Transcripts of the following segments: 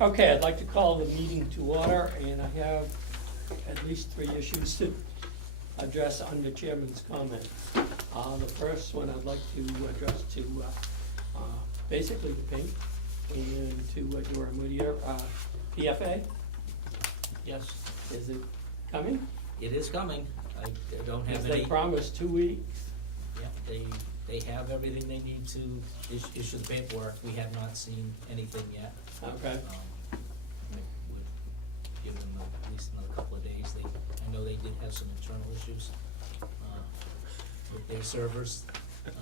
Okay, I'd like to call the meeting to order, and I have at least 3 issues to address under chairman's comments. The first one I'd like to address to basically the pink and to Dora Moodier, PFA. Yes, Is it coming? it is coming. I don't have As any. they promised, 2 weeks. Yeah, they have everything they need to issue the paperwork. We have not seen anything yet. Okay. Would give them at least another couple of days. I know they did have some internal issues with their servers,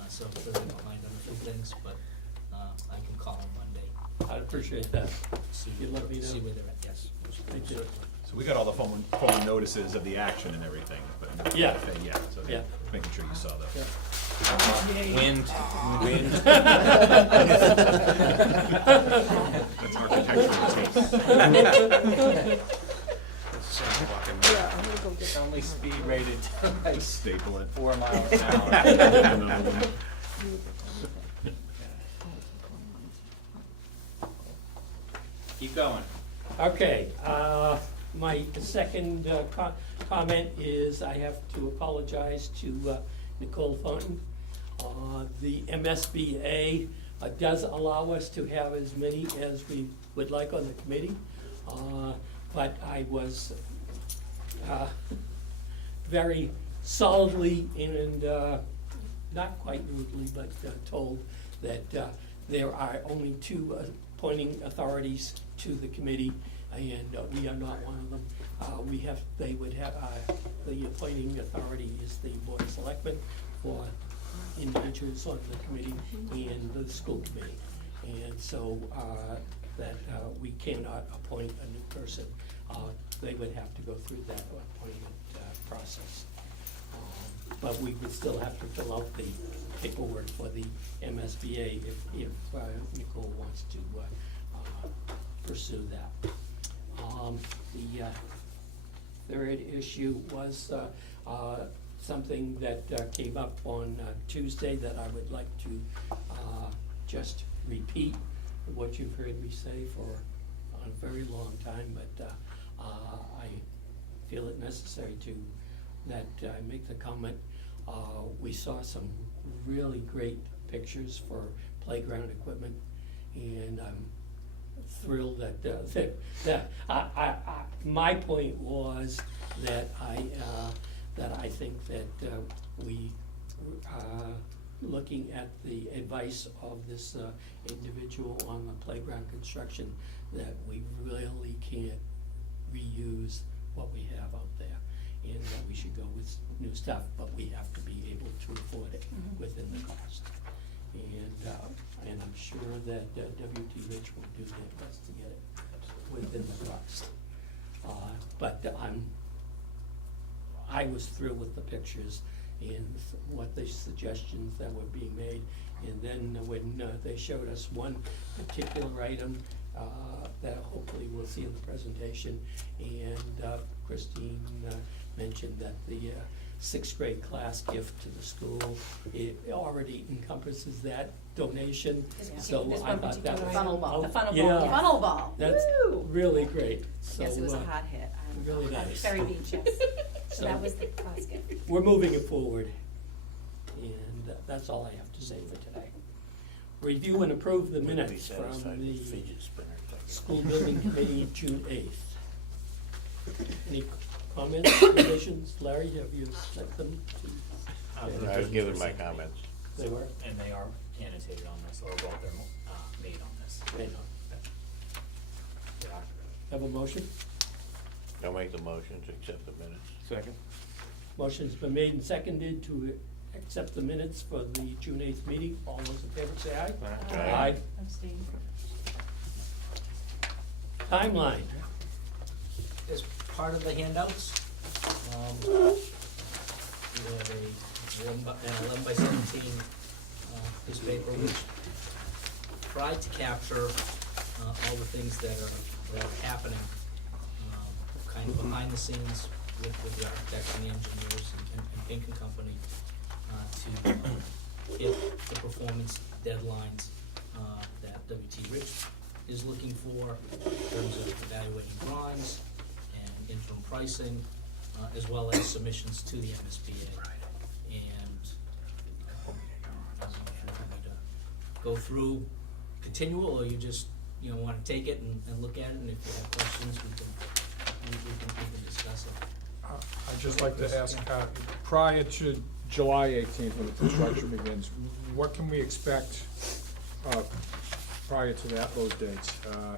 so they're behind on a few things, but I can call them Monday. I'd appreciate that. See, You let me know. see where they're at, yes. Thank you. So we got all the phone notices of the action and everything, but. Yeah. Yeah, so Yeah. making sure you saw that. Yeah. Wind. That's architectural taste. Yeah, I'm gonna go get. Only speed rated to like Staple it. 4 miles an hour. Keep going. Okay, my second comment is I have to apologize to Nicole Thornton. The MSBA does allow us to have as many as we would like on the committee, but I was very solidly and not quite rudely, but told that there are only 2 appointing authorities to the committee, and we are not one of them. They would have, the appointing authority is the Board of Selectmen for individuals on the committee and the school committee. And so that we cannot appoint a new person. They would have to go through that appointment process. But we would still have to fill out the paperwork for the MSBA if Nicole wants to pursue that. The third issue was something that came up on Tuesday that I would like to just repeat what you've heard me say for a very long time, but I feel it necessary to make the comment. We saw some really great pictures for playground equipment, and I'm thrilled that my point was that I think that we looking at the advice of this individual on the playground construction, that we really can't reuse what we have out there, and that we should go with new stuff, but we have to be able to afford it within the cost. And I'm sure that W.T. Rich will do their best to get it within the cost. But I was thrilled with the pictures and what the suggestions that were being made. And then when they showed us one particular item that hopefully we'll see in the presentation, and Christine mentioned that the 6th grade class gift to the school, it already encompasses that donation. So This I one thought that particular was. funnel ball. The funnel Yeah. ball, the funnel ball. That's Woo! really great. So, Yes, it was a hot hit. really nice. Ferry Beach, yes. So So that was the class gift. we're moving it forward, and that's all I have to say for today. Review and approve the minutes from the school building committee, June 8th. Any comments, revisions? Larry, have you sent them to? I was giving my comments. They were? And they are annotated on this, or both are made on this. Made. Yeah. Have a motion? I'll make the motion to accept the minutes. Second? Motion's been made and seconded to accept the minutes for the June 8th meeting. All those in favor say aye. Aye. Abstain. Timeline. As part of the handouts, we have an 11 by 17 piece of paper which tried to capture all the things that are happening kind of behind the scenes with the architects and the engineers and Pink and Company to hit the performance deadlines that W.T. Rich is looking for in terms of evaluating drawings and interim pricing, as well as submissions to the MSBA. And I don't know if you want me to go through continual, or you just, wanna take it and look at it, and if you have questions, we can discuss it. I'd just like to ask, prior to July 18th, when the construction begins, what can we expect prior to those dates,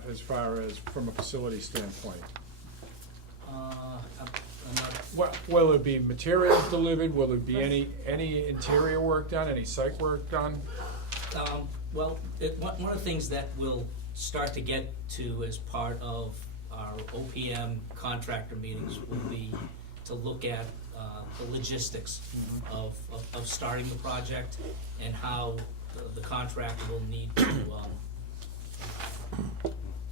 as far as from a facility standpoint? I'm not, Will it be materials delivered? Will there be any interior work done, any site work done? well, one of the things that we'll start to get to as part of our OPM contractor meetings will be to look at the logistics of starting the project and how the contractor will need to,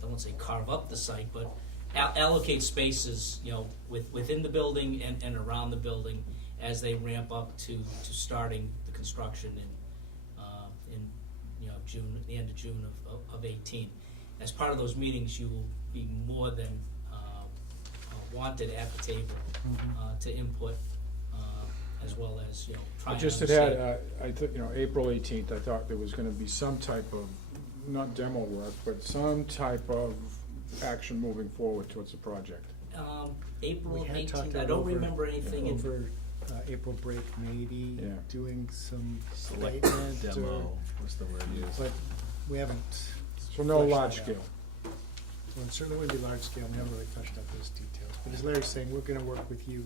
I won't say carve up the site, but allocate spaces, within the building and around the building as they ramp up to starting the construction in June, the end of June of 18. As part of those meetings, you will be more than wanted at the table to input, as well as, try I and just understand. I think, April 18th, I thought there was gonna be some type of, not demo work, but some type of action moving forward towards the project. April We had 18th, talked I about don't over- remember anything in, Over April break, maybe Yeah. doing some Select statement or, demo was the word used. but we haven't. So no fleshed large that out. scale. So it certainly wouldn't be large scale, we haven't really fleshed out those details. But as Larry's saying, we're gonna work with you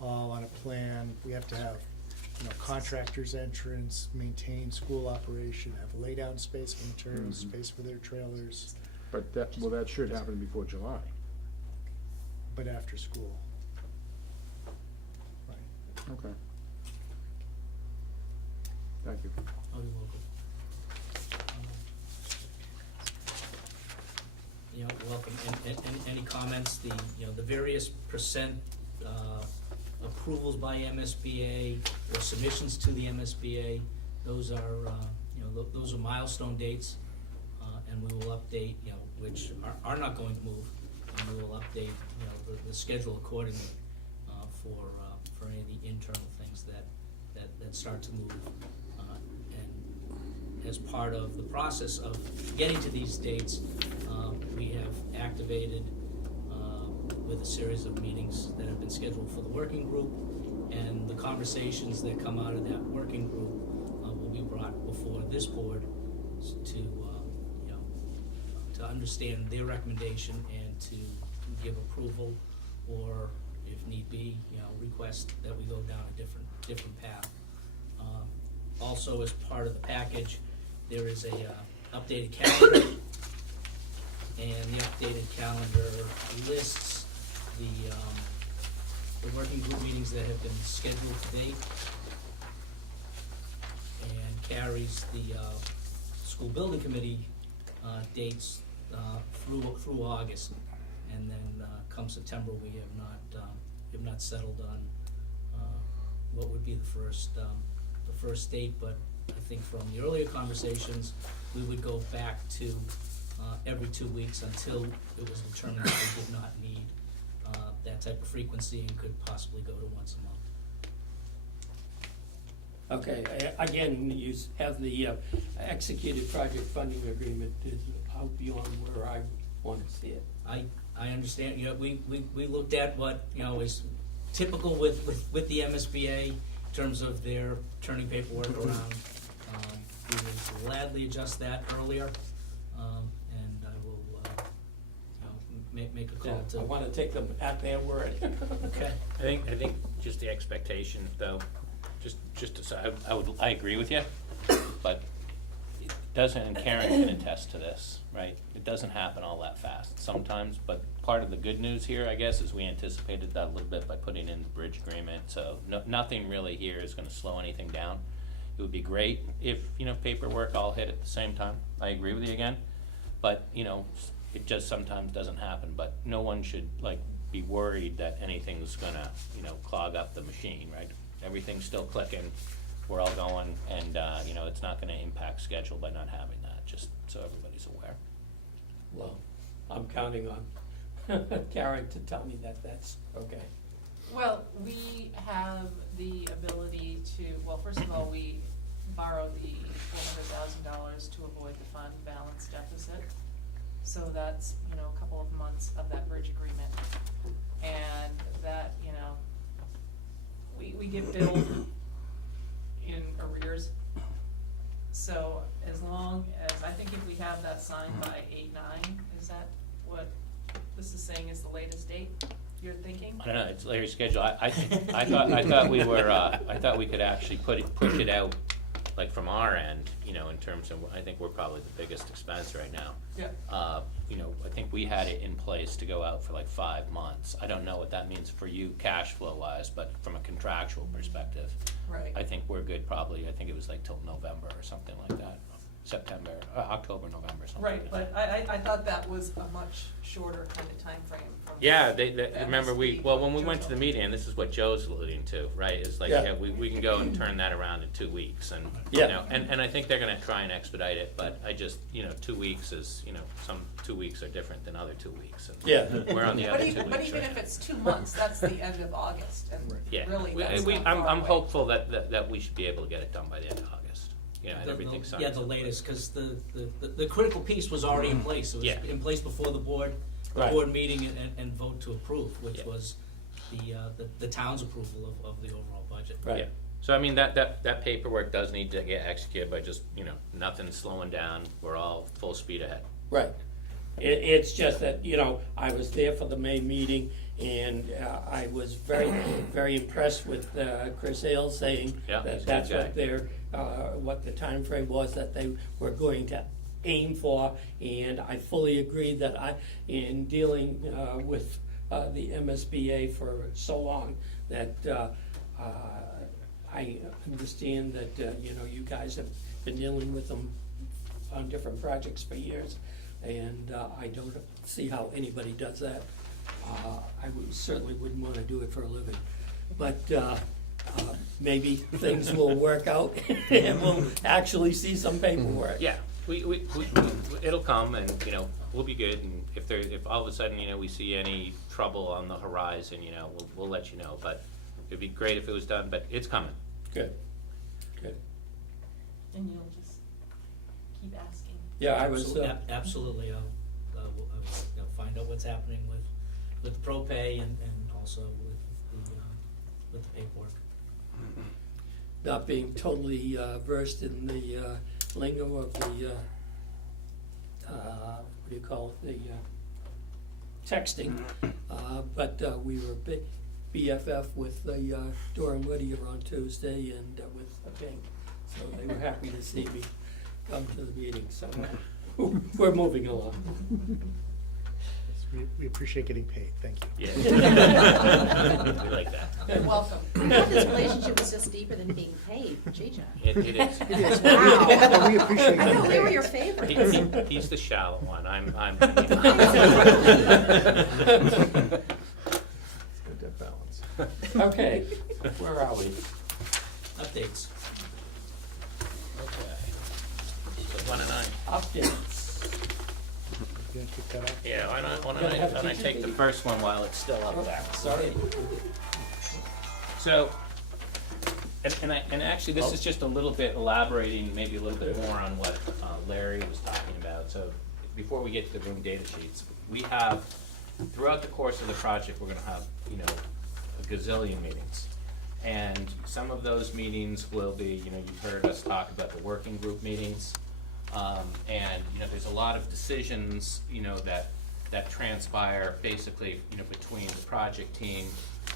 all on a plan. We have to have, contractors' entrance, maintain school operation, have lay down space for materials, Mhm. space for their trailers, But that should happen before July. but after school. Right. Okay. Thank you. oh, you're welcome. Welcome, and any comments, the various percent, approvals by MSBA or submissions to the MSBA, those are, those are milestone dates, and we will update, which are not going to move, and we will update, the schedule accordingly, for any of the internal things that start to move. And as part of the process of getting to these dates, we have activated, with a series of meetings that have been scheduled for the working group, and the conversations that come out of that working group will be brought before this board to understand their recommendation and to give approval, or if need be, request that we go down a different path. Also, as part of the package, there is a updated calendar, and the updated calendar lists the working group meetings that have been scheduled to date, and carries the school building committee dates through August, and then come September, we have not settled on what would be the first date, but I think from the earlier conversations, we would go back to every 2 weeks until it was determined that we did not need that type of frequency and could possibly go to once a month. Okay, again, you have the executed project funding agreement is out beyond where I want to see it. I understand, we looked at what, is typical with the MSBA in terms of their turning paperwork around. We will gladly adjust that earlier, and I will, make a call to. I want to take them at their word. Okay. I think just the expectation, though, just to say, I agree with you, but it doesn't, and Karen can attest to this, right? It doesn't happen all that fast sometimes, but part of the good news here, I guess, is we anticipated that a little bit by putting in the bridge agreement, so nothing really here is gonna slow anything down. It would be great if, paperwork all hit at the same time, I agree with you again, but, it just sometimes doesn't happen, but no one should, be worried that anything's gonna, clog up the machine, right? Everything's still clicking, we're all going, and, it's not gonna impact schedule by not having that, just so everybody's aware. I'm counting on Karen to tell me that that's okay. Well, we have the ability to, well, first of all, we borrowed the $400,000 to avoid the fund balance deficit. So that's, a couple of months of that bridge agreement. And that, we get billed in arrears. So as long as, I think if we have that signed by 8/9, is that what this is saying is the latest date you're thinking? I don't know, it's Larry's schedule. I thought we were, I thought we could actually push it out, like from our end, in terms of, I think we're probably the biggest expense right now. Yeah. I think we had it in place to go out for like 5 months. I don't know what that means for you cash flow wise, but from a contractual perspective, Right. I think we're good probably, I think it was like till November or something like that. September, October, November, something Right, like that. but I thought that was a much shorter kind of timeframe from. Yeah, they the remember MSP when we went to Joe. the meeting, and this is what Joe's alluding to, right, is like, Yeah. yeah, we can go and turn that around in 2 weeks, and, Yeah. and I think they're gonna try and expedite it, but I just, 2 weeks is, some 2 weeks are different than other 2 weeks, and Yeah. we're on the other 2 weeks But even right if now. it's 2 months, that's the end of August, and Yeah, really, that's not I'm far away. hopeful that we should be able to get it done by the end of August, and The- everything's signed. Yeah, the latest, because the critical piece was already in place. It was Yeah. in place before the board Right. meeting and vote to approve, which Yeah. was the town's approval of the overall budget. Right. Yeah, so I mean, that paperwork does need to get executed, but just, nothing's slowing down, we're all full speed ahead. Right. It's just that, I was there for the May meeting, and I was very, very impressed with Chris Hale saying Yeah, he's a that good that's guy. what what the timeframe was that they were going to aim for, and I fully agree that in dealing with the MSBA for so long, that I understand that, you guys have been dealing with them on different projects for years, and I don't see how anybody does that. Certainly wouldn't want to do it for a living, but maybe things will work out and we'll actually see some paperwork. Yeah, we it'll come, and, we'll be good, and if all of a sudden, we see any trouble on the horizon, we'll let you know, but it'd be great if it was done, but it's coming. Good, good. And you'll just keep asking. Yeah, I was, Absolutely, I'll find out what's happening with the propay and also with the paperwork. not being totally versed in the lingo of the, what do you call it, the texting, but we were BFF with Dora and Whittier on Tuesday and with Pink, so they were happy to see me come to the meeting, so we're moving along. We appreciate getting paid, thank you. Yeah. We like that. You're welcome. I thought this relationship was just deeper than being paid, gee, John. It is. It is. Wow. Well, we appreciate I getting thought we were paid. your favorites. He's the shallow one, I'm Good that balance. Okay, where are we? Updates. Okay. So 1 and 9. Updates. You gonna kick that off? Yeah, why Gotta have don't I teacher take the meeting. first one while it's still up there? Sorry. So, and actually, this is just a little bit elaborating, maybe a little bit more on what Larry was talking about. So, before we get to the room data sheets, we have, throughout the course of the project, we're gonna have, a gazillion meetings. And some of those meetings will be, you've heard us talk about the working group meetings. And, there's a lot of decisions, that transpire basically, between the project team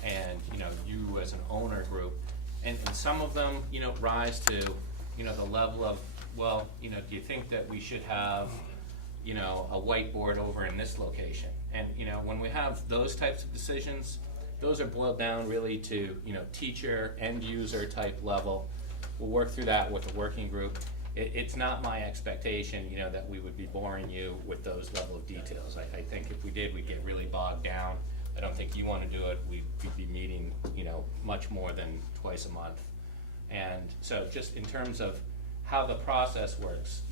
and, you as an owner group. And some of them, rise to, the level of, well, do you think that we should have, a whiteboard over in this location? And, when we have those types of decisions, those are boiled down really to, teacher, end user type level. We'll work through that with the working group. It's not my expectation, that we would be boring you with those level of details. I think if we did, we'd get really bogged down. I don't think you wanna do it. We'd be meeting, much more than twice a month. And so just in terms of how the process works,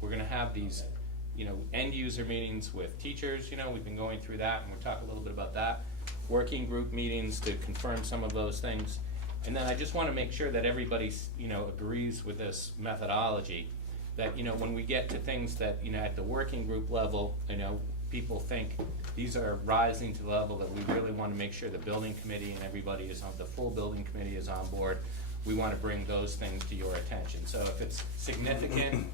we're gonna have these end user meetings with teachers, we've been going through that, and we'll talk a little bit about that. Working group meetings to confirm some of those things. And then I just wanna make sure that everybody, agrees with this methodology, that, when we get to things that, at the working group level, people think these are rising to the level that we really wanna make sure the building committee and everybody is on, the full building committee is on board. We wanna bring those things to your attention. So if it's significant,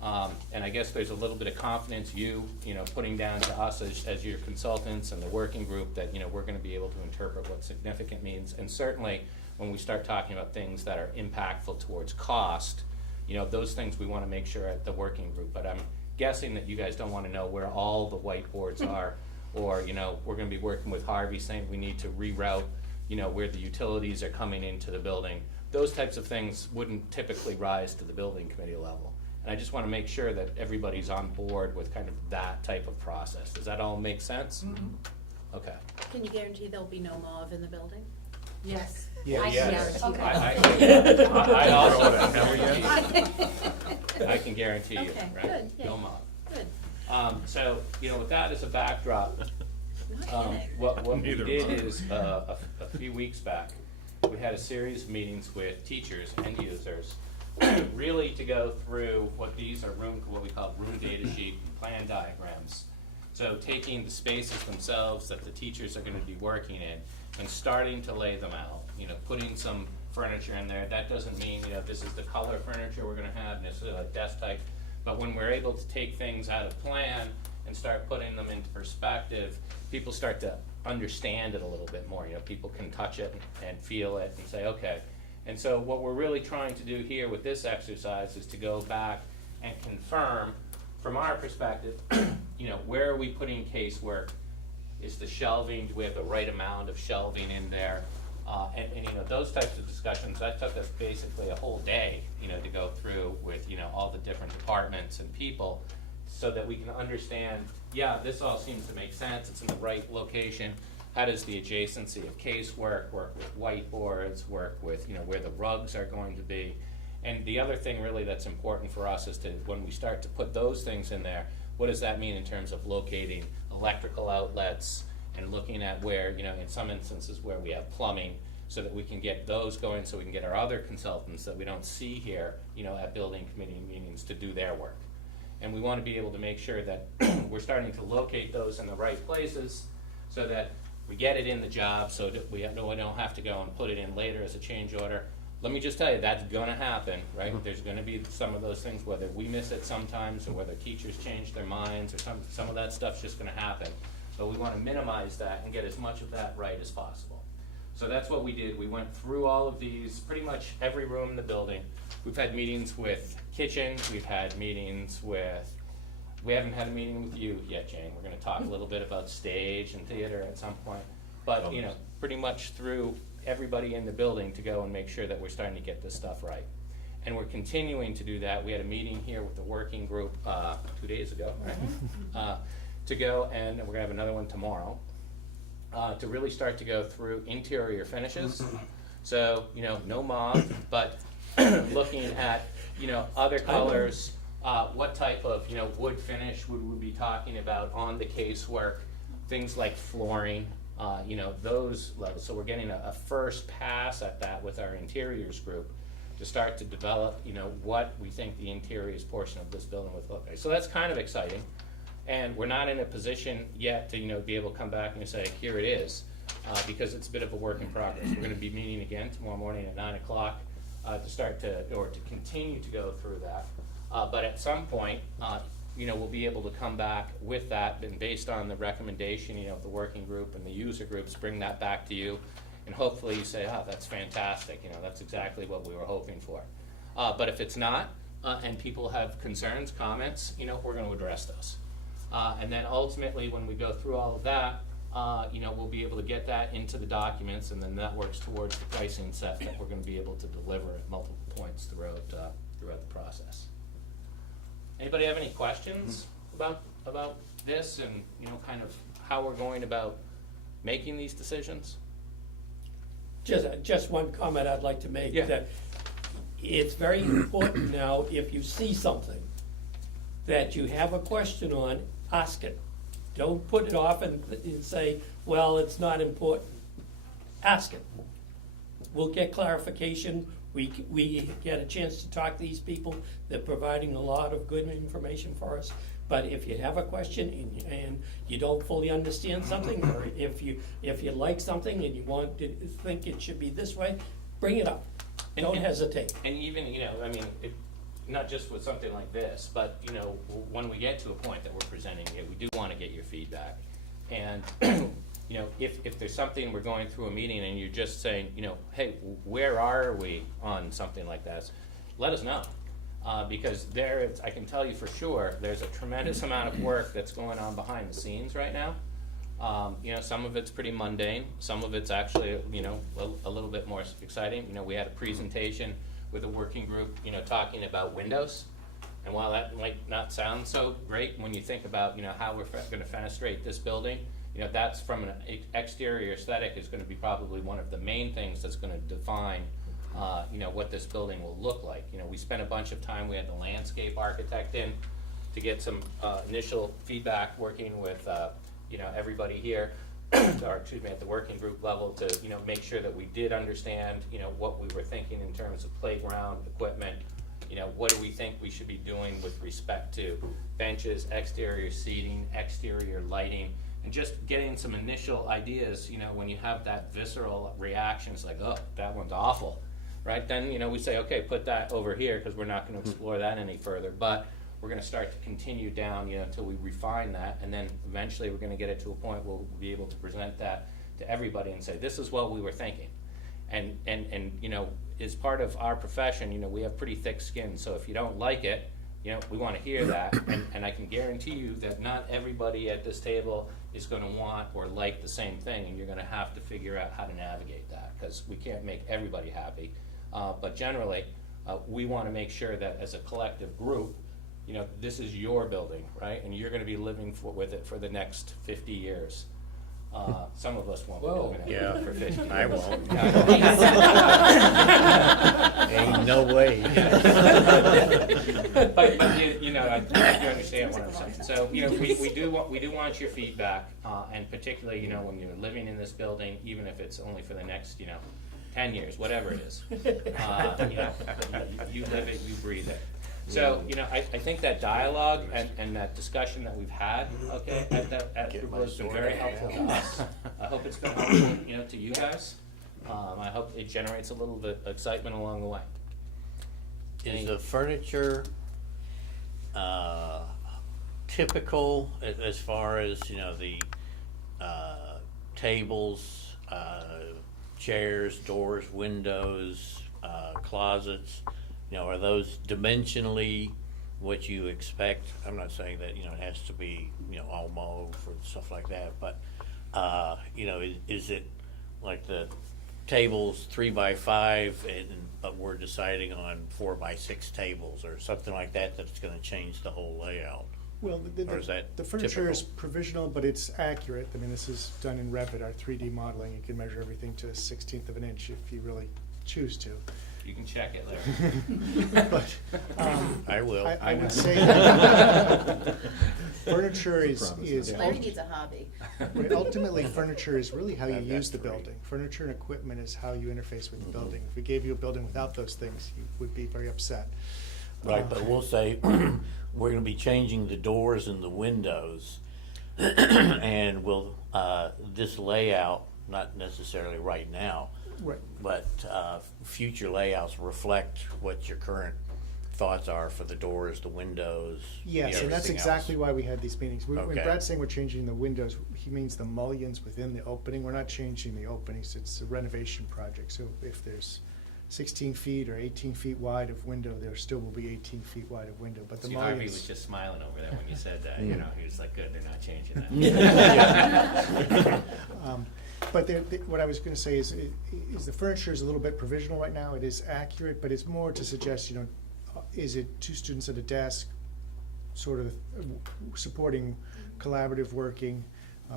and I guess there's a little bit of confidence putting down to us as your consultants and the working group that, we're gonna be able to interpret what significant means. And certainly, when we start talking about things that are impactful towards cost, those things we wanna make sure at the working group. But I'm guessing that you guys don't wanna know where all the whiteboards are, or, we're gonna be working with Harvey saying we need to reroute, where the utilities are coming into the building. Those types of things wouldn't typically rise to the building committee level. And I just wanna make sure that everybody's on board with kind of that type of process. Does that all make sense? Okay. Can you guarantee there'll be no mauve in the building? Yes. I can guarantee I also can I can guarantee you, Okay, right? good, yeah. No mob. Good. So, with that as a backdrop, Not kidding. what we Neither did am I. is, a few weeks back, we had a series of meetings with teachers and users, really to go through what these are what we call room data sheet and plan diagrams. So taking the spaces themselves that the teachers are gonna be working in and starting to lay them out, putting some furniture in there. That doesn't mean, this is the color furniture we're gonna have, this is a desk type. But when we're able to take things out of plan and start putting them into perspective, people start to understand it a little bit more. People can touch it and feel it and say, okay. And so what we're really trying to do here with this exercise is to go back and confirm, from our perspective, where are we putting casework? Is the shelving, do we have the right amount of shelving in there? And those types of discussions, that took us basically a whole day, to go through with, all the different departments and people, so that we can understand, yeah, this all seems to make sense, it's in the right location. How does the adjacency of casework work with whiteboards, work with, where the rugs are going to be? And the other thing really that's important for us is to, when we start to put those things in there, what does that mean in terms of locating electrical outlets and looking at where, in some instances where we have plumbing, so that we can get those going, so we can get our other consultants that we don't see here, at building committee meetings to do their work. And we want to be able to make sure that we're starting to locate those in the right places, so that we get it in the job, so that we don't have to go and put it in later as a change order. Let me just tell you, that's gonna happen, right? There's gonna be some of those things, whether we miss it sometimes, or whether teachers change their minds, or some of that stuff's just gonna happen. But we wanna minimize that and get as much of that right as possible. So that's what we did. We went through all of these, pretty much every room in the building. We've had meetings with kitchen, we've had meetings with, we haven't had a meeting with you yet, Jane. We're gonna talk a little bit about stage and theater at some point. But, pretty much through everybody in the building to go and make sure that we're starting to get this stuff right. And we're continuing to do that. We had a meeting here with the working group 2 days ago, right? To go, and we're gonna have another one tomorrow, to really start to go through interior finishes. So, no mauve, but looking at, other colors, what type of, wood finish would we be talking about on the casework, things like flooring, those levels. So we're getting a first pass at that with our interiors group to start to develop, what we think the interiors portion of this building would look like. So that's kind of exciting. And we're not in a position yet to, be able to come back and say, here it is, because it's a bit of a work in progress. We're gonna be meeting again tomorrow morning at 9 o'clock to start to continue to go through that. But at some point, we'll be able to come back with that, and based on the recommendation, of the working group and the user groups, bring that back to you, and hopefully you say, that's fantastic, that's exactly what we were hoping for. But if it's not, and people have concerns, comments, we're gonna address those. And then ultimately, when we go through all of that, we'll be able to get that into the documents, and then that works towards the pricing set that we're gonna be able to deliver at multiple points throughout the process. Anybody have any questions about this and, kind of how we're going about making these decisions? Just one comment I'd like to make, Yeah. that it's very important now, if you see something, that you have a question on, ask it. Don't put it off and say, well, it's not important. Ask it. We'll get clarification. We get a chance to talk to these people. They're providing a lot of good information for us. But if you have a question and you don't fully understand something, or if you like something and you want to think it should be this way, bring it up. Don't hesitate. And even, I mean, not just with something like this, but, when we get to a point that we're presenting it, we do want to get your feedback. And, if there's something we're going through a meeting and you're just saying, hey, where are we on something like this, let us know. Because I can tell you for sure, there's a tremendous amount of work that's going on behind the scenes right now. Some of it's pretty mundane, some of it's actually, a little bit more exciting. We had a presentation with a working group, talking about windows. And while that might not sound so great when you think about, how we're gonna fenestrate this building, that's from an exterior aesthetic is gonna be probably one of the main things that's gonna define, what this building will look like. We spent a bunch of time, we had the landscape architect in to get some initial feedback, working with, everybody here, or excuse me, at the working group level to, make sure that we did understand, what we were thinking in terms of playground equipment. What do we think we should be doing with respect to benches, exterior seating, exterior lighting, and just getting some initial ideas, when you have that visceral reaction, it's like, oh, that one's awful, right? Then, we say, okay, put that over here, because we're not gonna explore that any further, but we're gonna start to continue down, until we refine that, and then eventually we're gonna get it to a point where we'll be able to present that to everybody and say, this is what we were thinking. And as part of our profession, we have pretty thick skin, so if you don't like it, we wanna hear that, and I can guarantee you that not everybody at this table is gonna want or like the same thing, and you're gonna have to figure out how to navigate that, because we can't make everybody happy. But generally, we wanna make sure that as a collective group, this is your building, right? And you're gonna be living with it for the next 50 years. Some of us won't be Whoa. living it Yeah, for 50 years. I won't. Ain't no way. But I think you understand what I'm saying. So, we do want your feedback, and particularly, when you're living in this building, even if it's only for the next, 10 years, whatever it is. You live it, you breathe it. So, I think that dialogue and that discussion that we've had, okay, at Get Group my has been sword very out. helpful to us. I hope it's been helpful, to you guys. I hope it generates a little bit of excitement along the way. Is the furniture, typical as far as, the, tables, chairs, doors, windows, closets, are those dimensionally what you expect? I'm not saying that, it has to be, all mauve or stuff like that, but, is it like the tables 3x5 but we're deciding on 4x6 tables or something like that that's gonna change the whole layout? Well, Or is that the furniture is typical? provisional, but it's accurate. I mean, this is done in Revit, our 3D modeling. You can measure everything to a 1/16 of an inch if you really choose to. You can check it later. But, I will. I would say furniture is Larry needs a hobby. ultimately, furniture is really how you Have that use the free. building. Furniture and equipment is how you interface with the building. If we gave you a building without those things, you would be very upset. Right, but we'll say, we're gonna be changing the doors and the windows, and we'll, this layout, not necessarily right now, Right. but, future layouts reflect what your current thoughts are for the doors, the windows, Yes, and that's everything exactly else. why we had these meetings. When Okay. Brad's saying we're changing the windows, he means the mullions within the opening. We're not changing the openings. It's a renovation project. So if there's 16 feet or 18 feet wide of window, there still will be 18 feet wide of window, but the See, Harvey was mullions. just smiling over there when you said that, he was like, good, they're not changing that. But what I was gonna say is the furniture is a little bit provisional right now. It is accurate, but it's more to suggest, is it two students at a desk, sort of supporting collaborative working,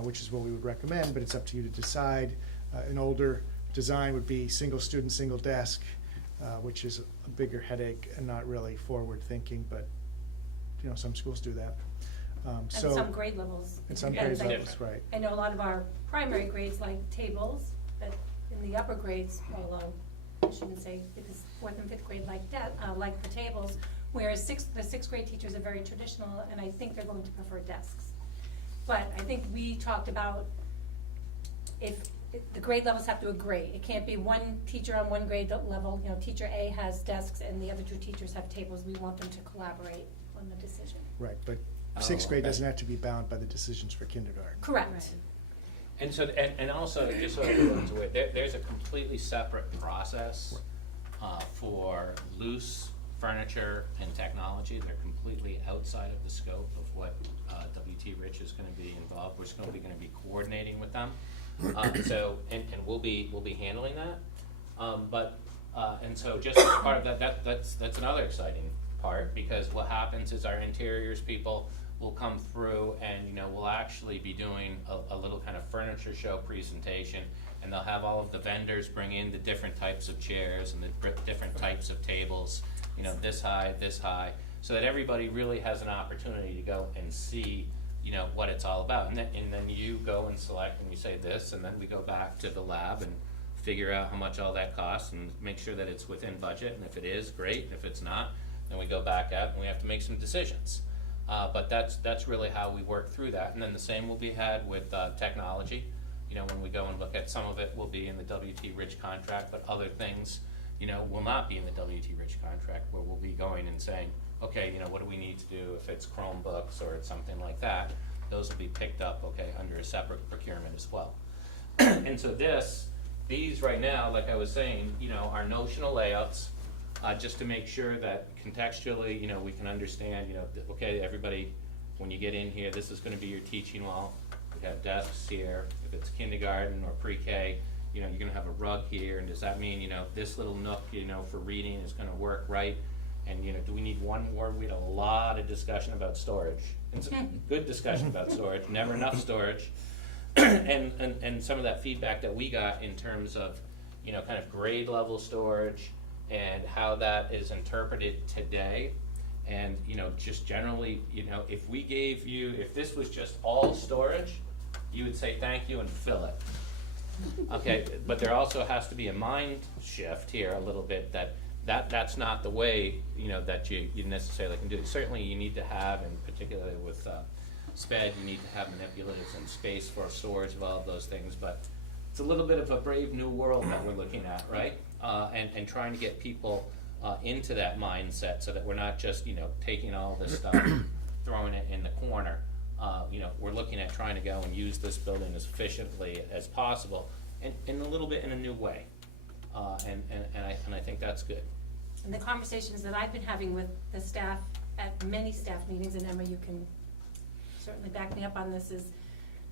which is what we would recommend, but it's up to you to decide. An older design would be single student, single desk, which is a bigger headache and not really forward thinking, but you know, some schools do that. And So, some grade levels. in some And grade like- levels, right. I know a lot of our primary grades like tables, but in the upper grades, well, I shouldn't say, because fourth and fifth grade like the tables, whereas the sixth grade teachers are very traditional, and I think they're going to prefer desks. But I think we talked about if the grade levels have to agree. It can't be one teacher on one grade level, you know, teacher A has desks and the other two teachers have tables. We want them to collaborate on the decision. Right, but Oh, sixth grade okay. doesn't have to be bound by the decisions for kindergarten. Correct. And so, and also, just so everyone's aware, there's a completely separate process for loose furniture and technology. They're completely outside of the scope of what WT Rich is gonna be involved. We're just gonna be coordinating with them. So, and we'll be handling that. And so just as part of that's another exciting part, because what happens is our interiors people will come through and, you know, we'll actually be doing a little kind of furniture show presentation, and they'll have all of the vendors bring in the different types of chairs and the different types of tables, you know, this high, so that everybody really has an opportunity to go and see, you know, what it's all about. And then you go and select and you say this, and then we go back to the lab and figure out how much all that costs and make sure that it's within budget, and if it is, great, if it's not, then we go back out and we have to make some decisions. But that's really how we work through that. And then the same will be had with technology. You know, when we go and look at, some of it will be in the WT Rich contract, but other things, you know, will not be in the WT Rich contract, where we'll be going and saying, okay, you know, what do we need to do if it's Chromebooks or it's something like that? Those will be picked up, okay, under a separate procurement as well. And so these right now, like I was saying, you know, are notional layouts, just to make sure that contextually, you know, we can understand, you know, okay, everybody, when you get in here, this is gonna be your teaching wall. We have desks here. If it's kindergarten or pre-K, you know, you're gonna have a rug here, and does that mean, you know, this little nook, you know, for reading is gonna work right? And, you know, do we need one more? We had a lot of discussion about storage. It's a good discussion about storage, never enough storage. And some of that feedback that we got in terms of, you know, kind of grade level storage and how that is interpreted today. And, you know, just generally, you know, if we gave you, if this was just all storage, you would say thank you and fill it. Okay, but there also has to be a mind shift here a little bit, that's not the way, you know, that you necessarily can do it. Certainly you need to have, and particularly with SPED, you need to have manipulatives and space for storage of all of those things, but it's a little bit of a brave new world that we're looking at, right? And trying to get people into that mindset, so that we're not just, you know, taking all this stuff, throwing it in the corner. You know, we're looking at trying to go and use this building as efficiently as possible, and a little bit in a new way. And I think that's good. And the conversations that I've been having with the staff at many staff meetings, and Emma, you can certainly back me up on this, is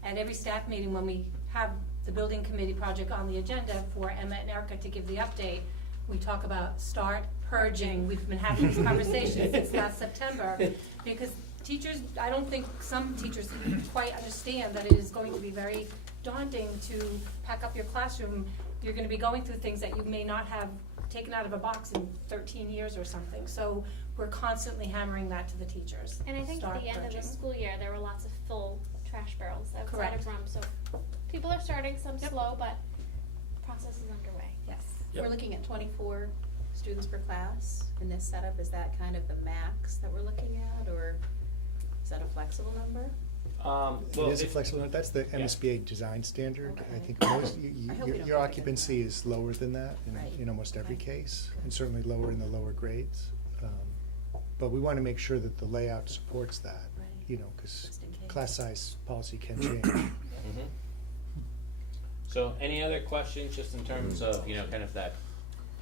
at every staff meeting when we have the building committee project on the agenda for Emma and Erica to give the update, we talk about start purging. We've been having these conversations since last September, because teachers, I don't think some teachers quite understand that it is going to be very daunting to pack up your classroom. You're gonna be going through things that you may not have taken out of a box in 13 years or something. So we're constantly hammering that to the teachers. And I think at Start the end of purging. the school year, there were lots of full trash barrels outside Correct. of rooms, so people are starting some Yep. slow, but process is underway. Yes. Yep. We're looking at 24 students per class in this setup. Is that kind of the max that we're looking at, or is that a flexible number? It is a flexible, that's the MSBA design standard. I Okay. think most, I hope we don't your have to get occupancy that. is lower than that Right. in almost every Okay. case, and certainly lower in the lower grades. But we want to make sure that the layout supports that, Right. you know, because Just in case. class size policy can change. Mhm. So any other questions, just in terms of, you know, kind of that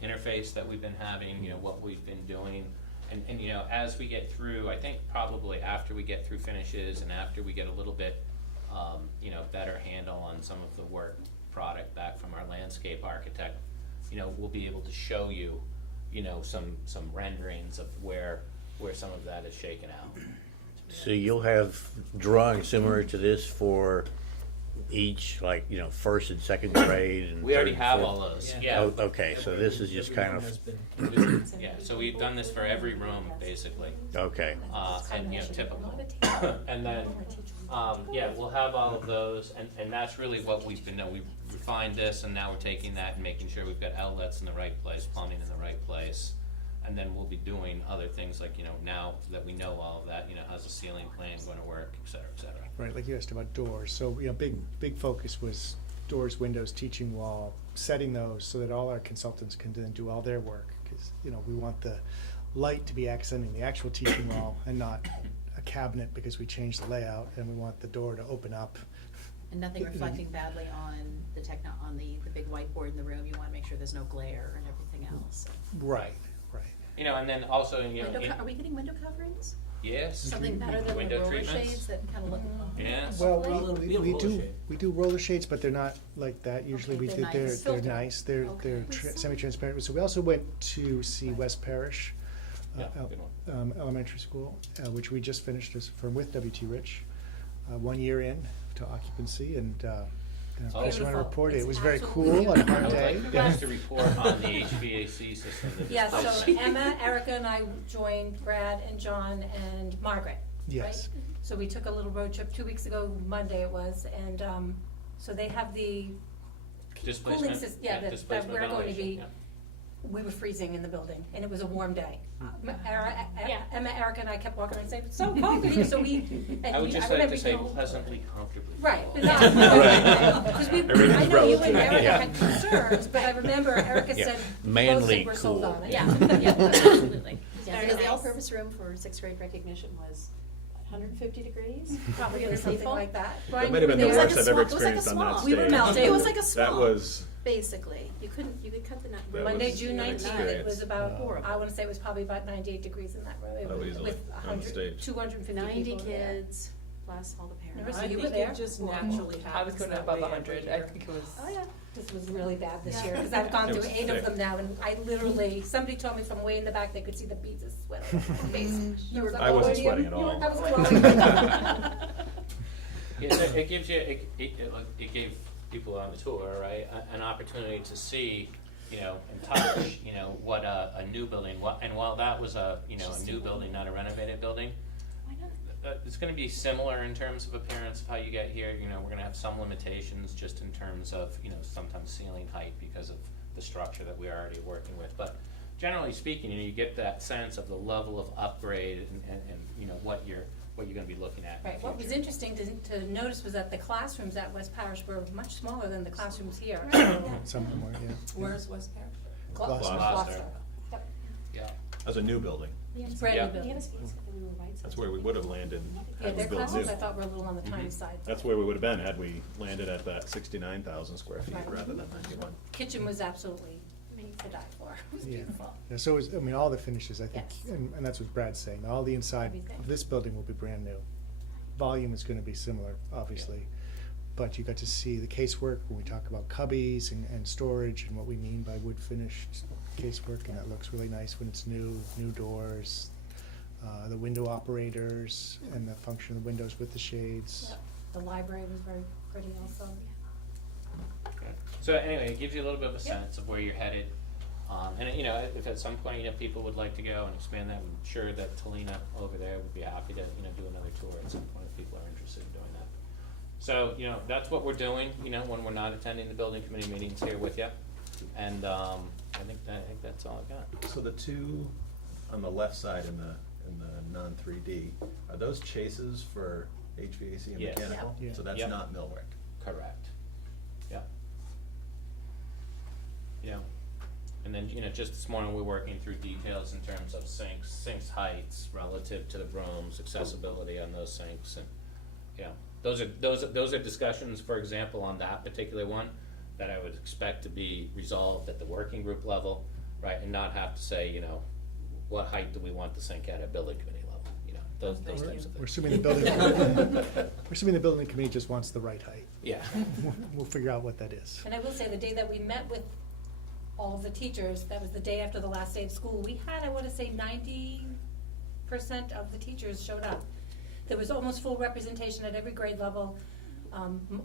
interface that we've been having, you know, what we've been doing? And you know, as we get through, I think probably after we get through finishes and after we get a little bit, you know, better handle on some of the work product back from our landscape architect, you know, we'll be able to show you, you know, some renderings of where some of that is shaken out. So you'll have drawings similar to this for each, like, you know, first and second grade and We already third, have fourth? all those, Yeah. yeah. Oh, okay, so this is just kind of, Yeah, so we've done this for every room, basically, okay. and, you know, typical. And then, yeah, we'll have all of those, and that's really what we've been, we refined this, and now we're taking that and making sure we've got outlets in the right place, plumbing in the right place. And then we'll be doing other things like, you know, now that we know all of that, you know, how's the ceiling plan gonna work, et cetera, et cetera. Right, like you asked about doors, so, you know, big focus was doors, windows, teaching wall, setting those so that all our consultants can then do all their work, because, you know, we want the light to be accenting the actual teaching wall and not a cabinet, because we changed the layout, and we want the door to open up. And nothing reflecting badly on on the big whiteboard in the room, you wanna make sure there's no glare and everything else. Right. You know, and then also, you know, Are we getting window coverings? yes, Something better than the window roller treatments. shades that kinda look. Yes. Well, Hopefully. we do roller shades, but they're not like that, usually Okay, we they're did, nice. they're Filter. nice, they're Okay. semi-transparent, so we also went to see West Parish Yeah, good one. Elementary School, which we just finished as from with W.T. Rich, 1 year in to occupancy, and Oh. I just want to Beautiful. report it, It's it was very absolutely cool on a I hot would day. like you guys to report on the HVAC system that Yeah, is so placed. Emma, Erica, and I joined Brad and John and Margaret, right? Yes. So we took a little road trip 2 weeks ago, Monday it was, and, so they have the cooling Displacement, system, yeah, that displacement we're going to ventilation, be, yeah. we were freezing in the building, and it was a warm day. Yeah. Emma, Erica, and I kept walking around and saying, it's so cold in here, so we. and I would we- just like remember, to say you know, pleasantly comfortably. Right, cold. but Right. because we, Everything's I know you and relative. Erica Yeah. had concerns, but I remember Erica Yeah. said, both Manly said we're sold cool. on it. Yeah, absolutely. Very Because the nice. all-purpose room for sixth grade recognition was 150 degrees? Probably Pretty something lethal. like that. That Brian, might you have been were the there. worst I've ever experienced on that stage. We were melting. It was like a That swamp, was, basically. You could cut the night. That Monday, was June an 19th, it experience. was about, Horrible. I wanna say it was probably about 98 degrees in that room. It Oh, was easily, with on the stage. 250 90 people there. kids, plus all the parents. Nerissa, I you were think there? it just naturally happens. I was going that above way 100. every I year. think it was. Oh, yeah. This was really bad this Yeah. year, because I've gone It through was 8 of thick. them now, and I literally, somebody told me from way in the back, they could see the beads of sweat on my face. were I wasn't "Oh, sweating at all." I was glowing. Yeah, so it gives you, it gave people on the tour, right, an opportunity to see, you know, and touch, you know, what a new building, and while that was a, you know, a new building, not a renovated building, Why not? it's gonna be similar in terms of appearance of how you get here, you know, we're gonna have some limitations just in terms of, you know, sometimes ceiling height because of the structure that we're already working with, but generally speaking, you know, you get that sense of the level of upgrade and you know, what you're gonna be looking at in the Right, what was future. interesting to notice was that the classrooms at West Parish were much smaller than the classrooms here. Some of them were, yeah. Where's West Parish? Gloucester. Gloucester. Yep. Yeah. that's a new building. It's brand Yeah. new building. That's where we would have landed Yeah, had we their built classrooms new. I thought were a little on the tiny Mhm. side. That's where we would have been had we landed at that 69,000 square feet Right. rather than 91. Kitchen was absolutely to die for. It was Yeah. beautiful. Yeah, so it was, I mean, all the finishes, I think, Yes. and that's what Brad's saying, all the inside Everything. of this building will be brand new. Volume is gonna be similar, obviously, but you got to see the casework when we talk about cubbies and storage and what we mean by wood finished casework, and that looks really nice when it's new doors, the window operators and the function of the windows with the shades. Yep. The library was very pretty also. So anyway, it gives you a little bit of a Yep. sense of where you're headed. And you know, if at some point, you know, people would like to go and expand that, I'm sure that Talina over there would be happy to, you know, do another tour at some point if people are interested in doing that. So, you know, that's what we're doing, you know, when we're not attending the building committee meetings here with you. And I think that's all I've got. So the two on the left side in the non-3D, are those chases for HVAC and Yes. mechanical? Yeah. So that's Yep. not millwork. Correct. Yeah. Yeah. And then, you know, just this morning, we're working through details in terms of sinks heights relative to the rooms, accessibility on those sinks, and, you know, those are discussions, for example, on that particular one, that I would expect to be resolved at the working group level, right, and not have to say, you know, what height do we want the sink at building committee level, you know, those types of We're things. assuming the building committee just wants the right height. Yeah. We'll figure out what that is. And I will say, the day that we met with all of the teachers, that was the day after the last day of school, we had, I wanna say 90% of the teachers showed up. There was almost full representation at every grade level.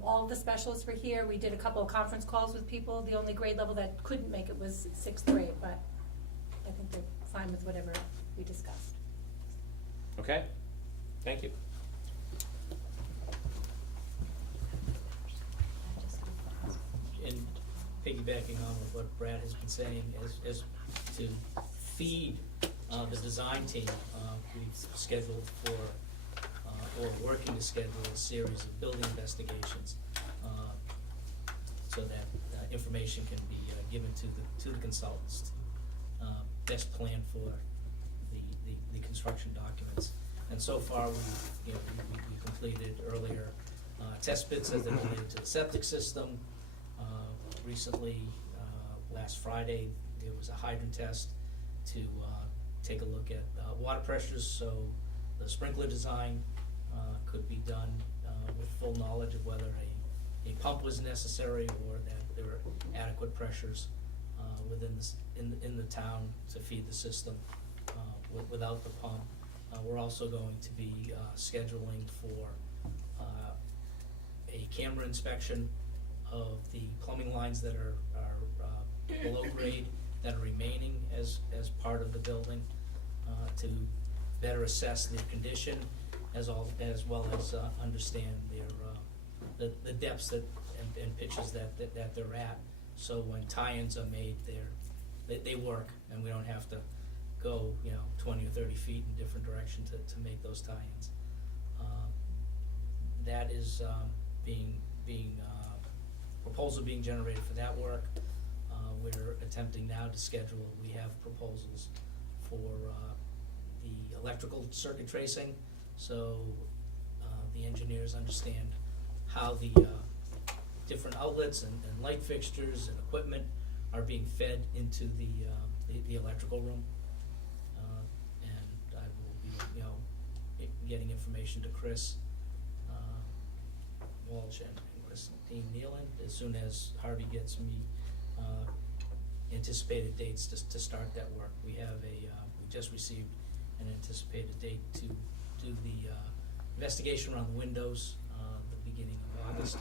All the specialists were here. We did a couple of conference calls with people. The only grade level that couldn't make it was sixth grade, but I think they're fine with whatever we discussed. Okay, thank you. And piggybacking on with what Brad has been saying, as to feed the design team, we've scheduled for, or working to schedule a series of building investigations, so that information can be given to the consultants to best plan for the construction documents. And so far, we completed earlier test bits as they related to the septic system. Recently, last Friday, there was a hydrant test to take a look at water pressures, so the sprinkler design could be done with full knowledge of whether a pump was necessary or that there were adequate pressures within in the town to feed the system without the pump. We're also going to be scheduling for a camera inspection of the plumbing lines that are below grade, that are remaining as part of the building, to better assess their condition, as well as understand their the depths and pitches that they're at. So when tie-ins are made, they work, and we don't have to go 20 or 30 feet in different direction to make those tie-ins. That is proposal being generated for that work. We're attempting now to schedule, we have proposals for the electrical circuit tracing, so the engineers understand how the different outlets and light fixtures and equipment are being fed into the electrical room. And I will be getting information to Chris Walsh and Christine Nealon as soon as Harvey gets me anticipated dates to start that work. We have we just received an anticipated date to do the investigation around the windows, the beginning of August.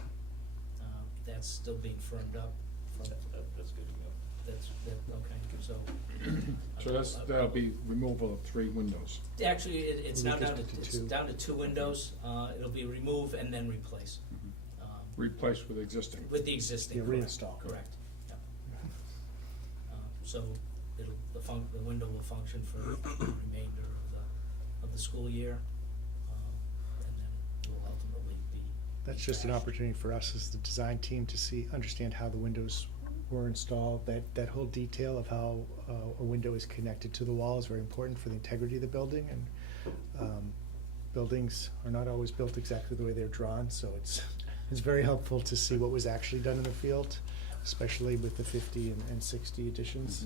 That's still being firmed up. That's good to go. Okay, so. That'll be removal of 3 windows. Actually, it's now down to, Reduced to it's 2. down to 2 windows. It'll be remove and then replace. Replaced with existing. With the existing. Yeah, correct, reinstall. Correct, yep. So the window will function for the remainder of the school year, and then will ultimately be. That's just an opportunity for us as the design team to understand how the windows were installed. That whole detail of how a window is connected to the wall is very important for the integrity of the building, and buildings are not always built exactly the way they're drawn, so it's very helpful to see what was actually done in the field, especially with the 50 and 60 additions.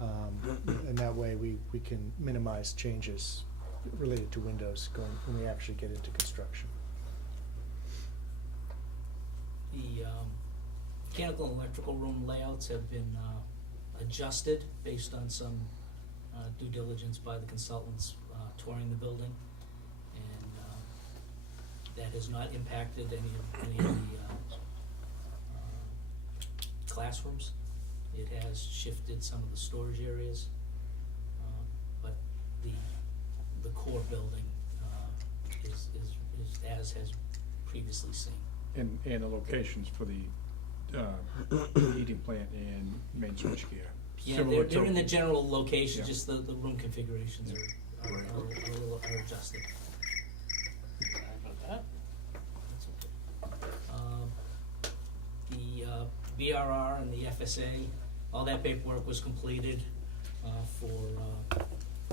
And that way we can minimize changes related to windows when we actually get into construction. The mechanical and electrical room layouts have been adjusted based on some due diligence by the consultants touring the building, and that has not impacted any of the classrooms. It has shifted some of the storage areas, but the core building is as has previously seen. And the locations for the heating plant and main switchgear. Yeah, Similar they're in the to- general location, Yeah. just the room configurations are adjusted. The BRR and the FSA, all that paperwork was completed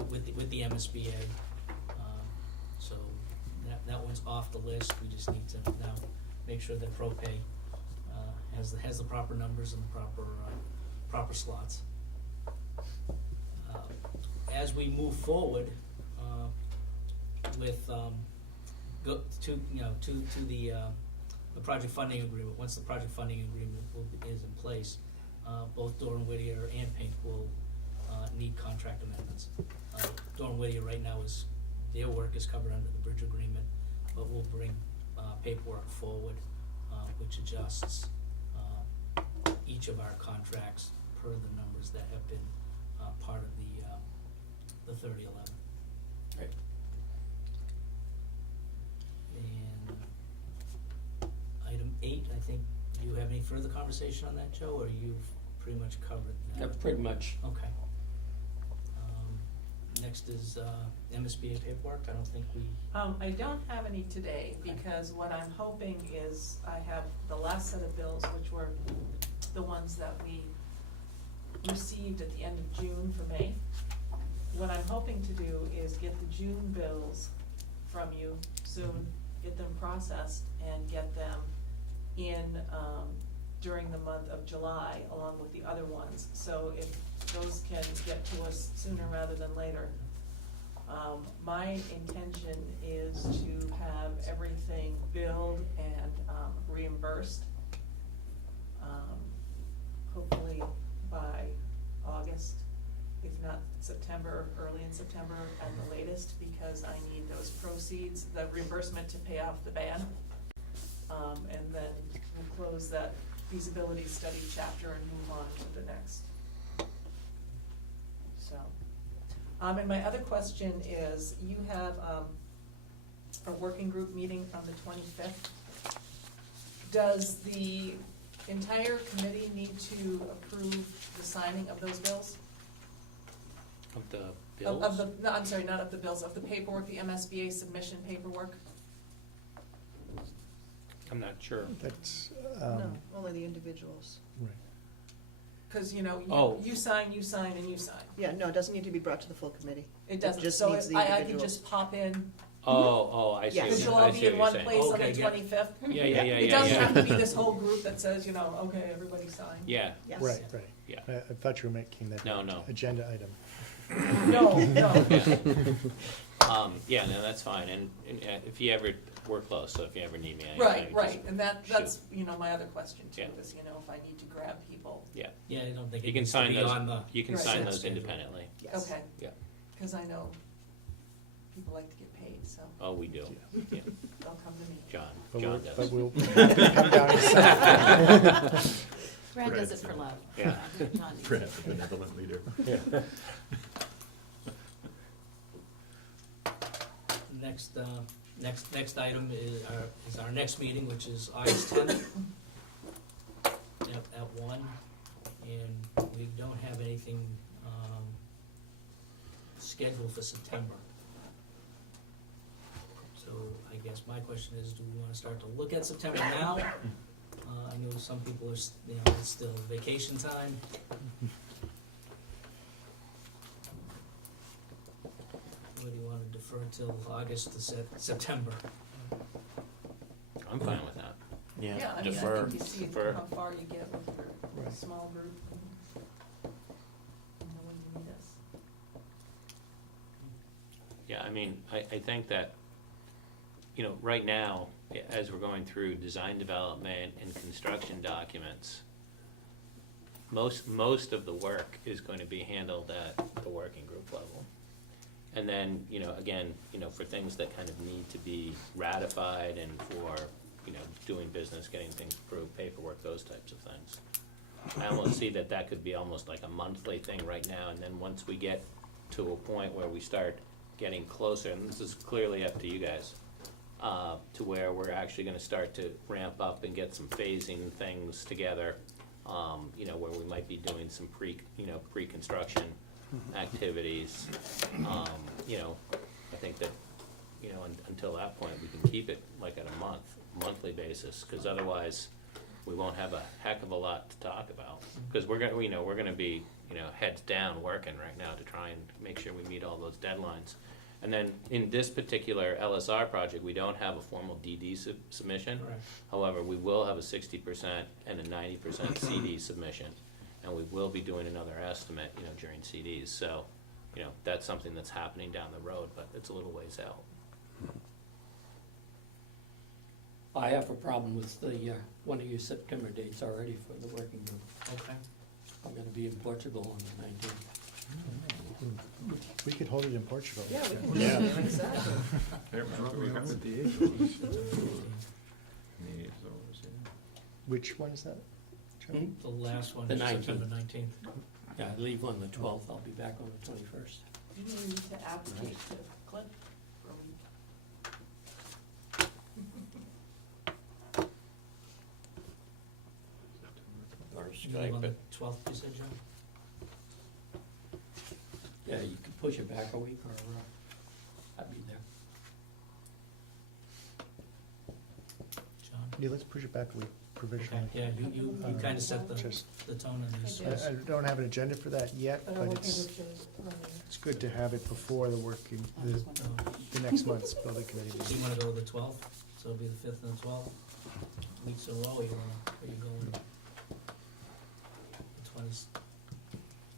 with the MSBA. So that one's off the list. We just need to now make sure that ProPay has the proper numbers and the proper slots. As we move forward with the project funding agreement, once the project funding agreement is in place, both Doran Whittier and Pink will need contract amendments. Doran Whittier right now their work is covered under the bridge agreement, but we'll bring paperwork forward adjusts each of our contracts per the numbers that have been part of the 3011. Right. And item 8, I think, do you have any further conversation on that, Joe, or you've pretty much covered that? Pretty much. Okay. Next is MSBA paperwork. I don't think we, I don't have any today, because what I'm hoping is I have the last set of bills, which were the ones that we received at the end of June for May. What I'm hoping to do is get the June bills from you soon, get them processed, and get them in, during the month of July, along with the other ones. So if those can get to us sooner rather than later. My intention is to have everything billed and reimbursed, hopefully by August, if not September, early in September at the latest, because I need those proceeds, the reimbursement to pay off the ban. And then we'll close that feasibility study chapter and move on to the next. So, and my other question is, you have a working group meeting on the 25th. Does the entire committee need to approve the signing of those bills? Of the bills? Of the, no, I'm sorry, not of the bills, of the paperwork, the MSBA submission paperwork? I'm not sure. That's, No, only the individuals. right. Cause you know, Oh. you sign, and you sign. Yeah, no, it doesn't need to be brought to the full committee. It doesn't, just so needs the I can individual. just pop in, I see. Yes. cause you'll I all see be in what one you're saying. place on the Okay, yeah. 25th. Yeah, yeah, yeah, It doesn't yeah. have to be this whole group that says, you know, okay, everybody sign. Yeah, Yes. Right, right. Yeah. I thought you were making that No, an no. agenda item. No, no. yeah, no, that's fine, and if you ever, we're close, so if you ever need me anytime. Right, and that's, shoot. you know, my other question too, Yeah. is, you know, if I need to grab people. Yeah, yeah, I don't think you it can needs to sign be those, on the. you can Right. sign set those schedule. independently, Yes. Okay, yeah. cause I know people like to get paid, so Oh, we do, yeah, they'll come to me. John But does. we'll come down and sign. Brad does it for love. Yeah. John needs Brad, it. the benevolent leader. Next item is our next meeting, which is August 10th at 1, and we don't have anything scheduled for September. So I guess my question is, do we want to start to look at September now? I know some people are, it's still vacation time. Or do you want to defer till August to September? I'm fine with that. Yeah, I mean, I Defer, think you see defer. how far you get with your Right. small group. And then when you need us. Yeah, I mean, I think that, you know, right now, as we're going through design development and construction documents, most of the work is going to be handled at the working group level. And then, you know, again, you know, for things that kind of need to be ratified and for, you know, doing business, getting things approved, paperwork, those types of things. I almost see that could be almost like a monthly thing right now, and then once we get to a point where we start getting closer, and this is clearly up to you guys, to where we're actually gonna start to ramp up and get some phasing things together, you know, where we might be doing some pre-construction activities. You know, I think that, you know, until that point, we can keep it like at a monthly basis, cause otherwise, we won't have a heck of a lot to talk about. Cause we're gonna be, you know, heads down working right now to try and make sure we meet all those deadlines. And then in this particular LSR project, we don't have a formal DD submission. Correct. However, we will have a 60% and a 90% CD submission. And we will be doing another estimate, you know, during CDs. So, you know, that's something that's happening down the road, but it's a little ways out. I have a problem with the, one of your September dates already for the working group. Okay. I'm gonna be in Portugal on the 19th. We could hold it in Portugal. Yeah, we can do Yeah. it, exactly. With the age. Which one is that? Joe? Hmm? The last one The is September 19th. 19th. Yeah, I leave on the 12th, I'll be back on the 21st. You need to advocate to Clint for a week. Or You leave on Skype the it. 12th, you said, John? Yeah, you can push it back a week, or I'll be there. John? Yeah, let's push it back a week provisionally. Okay, yeah, you kind of set Just- the tone on these. I I don't have an agenda for that yet, But but I'm working it's, with Joe's earlier. it's good to have it before the next month's building committee Do you meeting. wanna go the 12th, so it'll be the 5th and the 12th? Weeks in a row, you wanna, are you going? The 20th,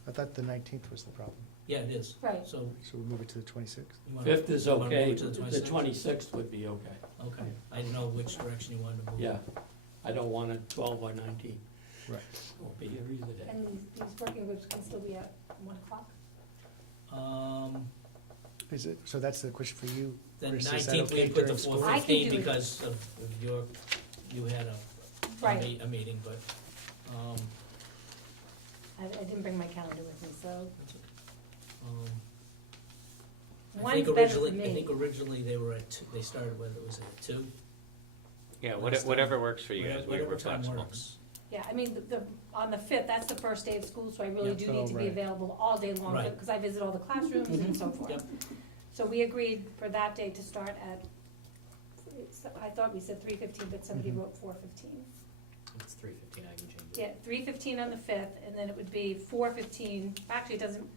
I thought the 19th was the problem, yeah, it is. Right. So, so we move it to the 26th. you wanna? 5th is you wanna move okay, it to the 26th would be okay. Okay, I didn't know which direction you wanted to move. Yeah, I don't want it 12 or 19. Right. Won't be here either day. And these working groups can still be at 1 o'clock? Is it, so that's the question for you, The Chris, is that 19th, we okay put the during school? I can 4:15 do it. because of your, you had Right. a meeting, but, I didn't bring my calendar with me, so um, I one's think better for originally, I me. think originally they were at 2, they started, whether it was at 2. Yeah, Last time. whatever works for you guys, we're Whatever time flexible. works. Yeah, I mean, on the 5th, that's the first day of school, so I really Yeah. do need to be right. available all day long, Right. because I visit all the classrooms and so forth. Yep. So we agreed for that day to start at, I thought we said 3:15, but somebody Mhm. wrote 4:15. It's 3:15, I can change it. Yeah, 3:15 on the 5th, and then it would be 4:15, actually, it doesn't,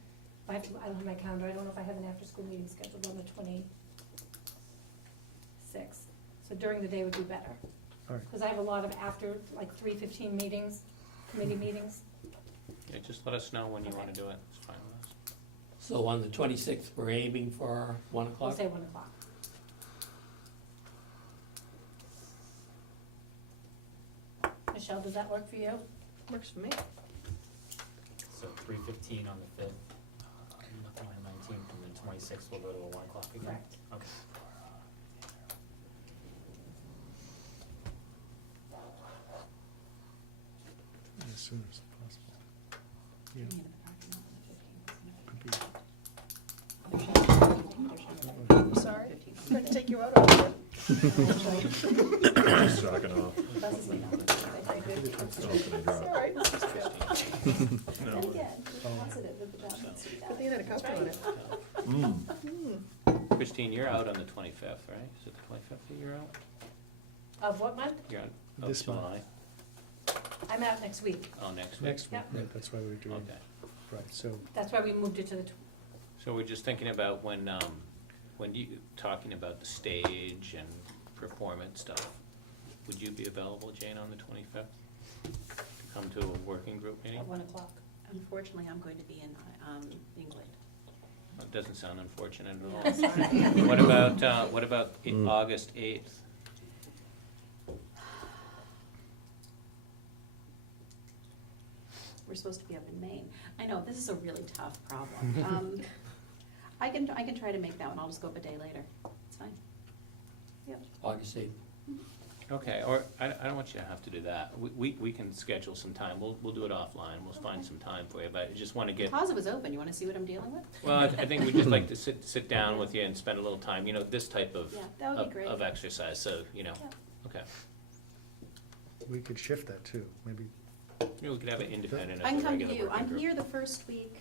I don't have my calendar, I don't know if I have an after-school meeting scheduled on the 26th. So during the day would be better. All right. Because I have a lot of after, like 3:15 meetings, committee meetings. Yeah, just let us know when you Okay. wanna do it, it's fine with us. So on the 26th, we're aiming for 1 We'll o'clock? say 1 o'clock. Michelle, does that work for you? Works for me. So 3:15 on the 5th, on the 19th, and then 26th will go to a 1 o'clock again? Correct. Okay. As soon as possible. Yeah, could be. Sorry, tried to take you out of it. Just jocking off. Buses me now. It's all right, this is good. And again, positive that the job needs to be Good done. thing you had a customer on it. Christine, you're out on the 25th, right? Is it the 25th that you're out? Of what month? You're out of This month. July? I'm out next week. Oh, next week? Next week, Yeah. right, that's why we're doing, Okay. right, so, That's why we moved it to the, So we're just thinking about when you, talking about the stage and performance stuff, would you be available, Jane, on the 25th? To come to a working group meeting? at 1 o'clock. Unfortunately, I'm going to be in, England. It doesn't sound unfortunate at all. Yeah, sorry. What about August 8th? We're supposed to be up in Maine. I know, this is a really tough problem. I can try to make that one, I'll just go up a day later. It's fine. Yep. August 8th. Okay, or I don't want you to have to do that. We can schedule some time. We'll do it offline. We'll find some time for you, but I just wanna The get, closet was open, you wanna see what I'm dealing with? well, I think we'd just like to sit down with you and spend a little time, you know, this type of, Yeah, that would be great. of exercise, so, you know, Yeah. okay. we could shift that too, maybe. You know, we could have it independent I of can the come to regular you, working I'm group. here the first week,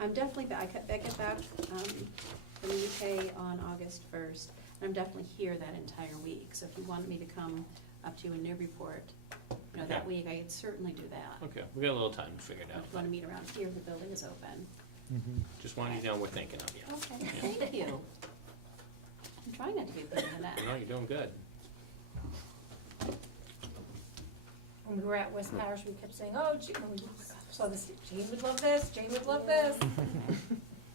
I'm definitely back, I get back, from the UK on August 1st, and I'm definitely here that entire week, so if you wanted me to come up to you in Newburyport, you know, that Okay. week, I could certainly do that. Okay, we got a little time to figure it If out. you wanna meet around here, the building is open. Just wanted you to know we're thinking of you. Okay, thank you. I'm trying not to be a pain in the neck. No, you're doing good. When we were at West Parish, we kept saying, oh, Jane, we saw this, Jane would love this, Jane would love this.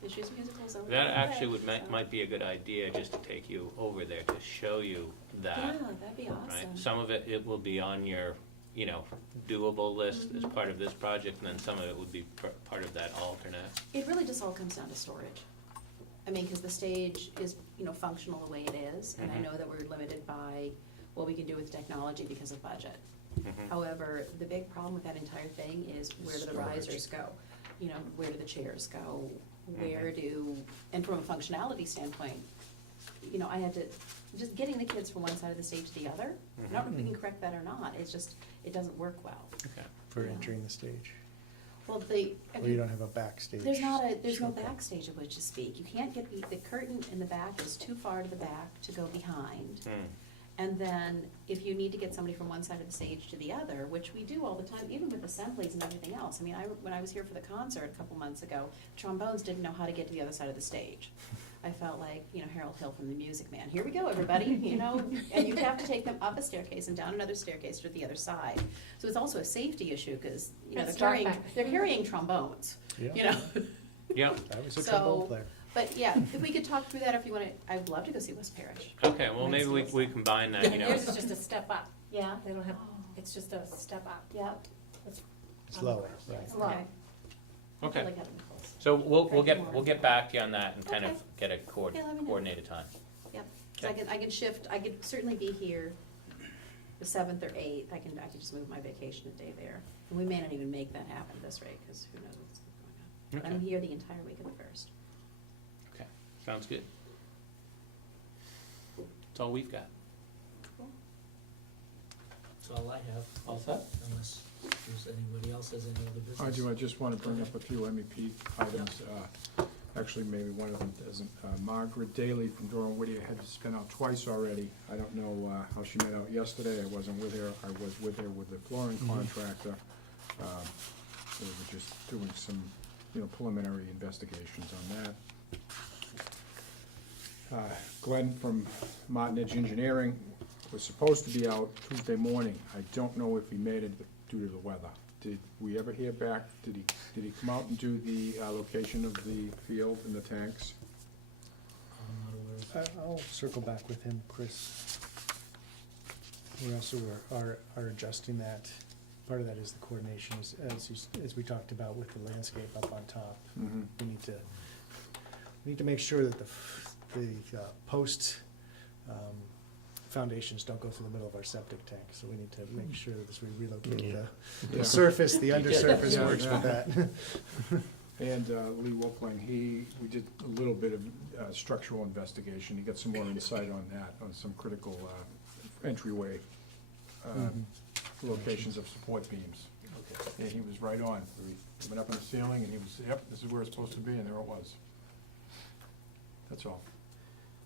Issues musicals over. That actually might be a good idea, just to take you over there to show you that. Yeah, that'd be Right? awesome. Some of it will be on your, you know, doable list as part of this project, and then some of it would be part of that alternate. It really just all comes down to storage. I mean, because the stage is, you know, functional the way it is, and I Mhm. know that we're limited by what we can do with technology because of budget. Mhm. However, the big problem with that entire thing is where do the risers go? You know, where do the chairs go? Where do, and from a functionality standpoint, you know, I had to, just getting the kids from one side of the stage to the other, I don't know if we can correct that or not, it's just, it doesn't work well. Okay. For Yeah. entering the stage. Well, Or you don't have a backstage. there's no shortcut. backstage of which to speak. You can't get, the curtain in the back is too far to the back to go behind. Hmm. And then if you need to get somebody from one side of the stage to the other, which we do all the time, even with assemblies and everything else. I mean, when I was here for the concert a couple months ago, trombones didn't know how to get to the other side of the stage. I felt like, you know, Harold Hill from The Music Man. Here we go, everybody, you know, and you have to take them up a staircase and down another staircase to the other side. So it's also a safety issue because, you know, That's they're carrying trombones, Yeah. you know. Yep. I was a So- trombone player. But yeah, if we could talk through that, if you want to, I'd love to go see West Parish. Okay, well, maybe we combine that, you And know. theirs is just a step up. Yeah. They don't have, it's just a step up. Yeah. It's lower, right. It's low. Okay. Like having Nichols. So we'll get back to you on that and kind of Okay. get a Okay, let me know. coordinated time. Yep, so I can shift, I could certainly be here the 7th or 8th, I can just move my vacation a day there. And we may not even make that happen at this rate, because who knows what's going on. But I'm Okay. here the entire week of the 1st. Okay, sounds good. That's all we've got. That's all I have, All set? unless there's anybody else has any other business. I do, I just want to bring up a few MEP items. Actually, maybe one of them doesn't. Margaret Daly from Durham Whittier has been out twice already. I don't know how she met out yesterday. I wasn't with her. I was with her with the flooring contractor. We were just doing some, you know, preliminary investigations on that. Glenn from Martin Edge Engineering was supposed to be out Tuesday morning. I don't know if he made it due to the weather. Did we ever hear back? Did he come out and do the location of the field and the tanks? I'm not aware of. I'll circle back with him, Chris. We also are adjusting that. Part of that is the coordination, as we talked about with the landscape up on top. Mm-hmm. We need to make sure that the post foundations don't go through the middle of our septic tank. So we need to make sure that as we relocate Yeah. the surface, the undersurface Yeah, works with yeah. that. And Lee Wolfling, we did a little bit of structural investigation. He got some more insight on that, on some critical entryway locations of support beams. Okay. And he was right on. We went up in the ceiling and he was, yep, this is where it's supposed to be, and there it was. That's all.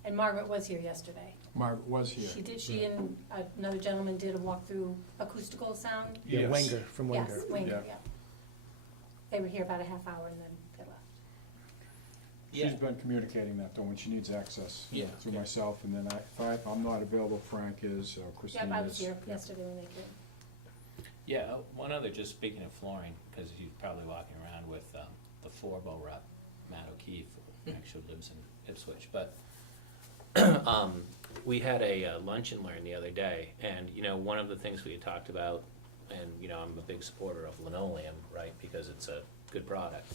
And Margaret was here yesterday. Margaret was here. She and another gentleman did a walkthrough acoustical sound. Yeah, Yes. Wenger, from Wenger. Yes, Wenger, Yeah. yeah. They were here about a half hour and then they left. She's been communicating that though, when she needs access. Yeah. Through myself, and then if I'm not available, Frank is, Christine is. Yep, I was here Yeah. yesterday when they came. Yeah, one other, just speaking of flooring, because you're probably walking around with the Forbo rep, Matt O'Keefe, who actually lives in Ipswich, but we had a lunch and learn the other day, and, you know, one of the things we had talked about, and, you know, I'm a big supporter of linoleum, right, because it's a good product,